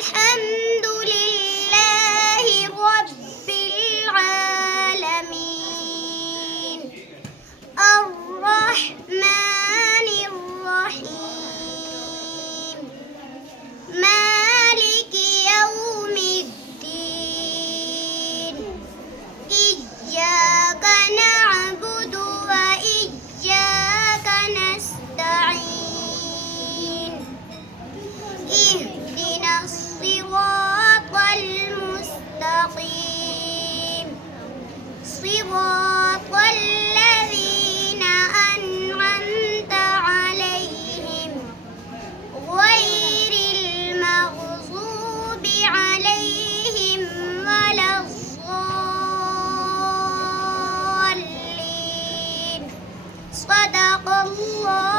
الحمد لله رب العالمين الرحمن الرحيم مالك يوم الدين إياك نعبد وإياك نستعين اهدنا الصراط المستقيم صراط الذين أنعمت عليهم غير المغضوب عليهم ولا الضالين صدق الله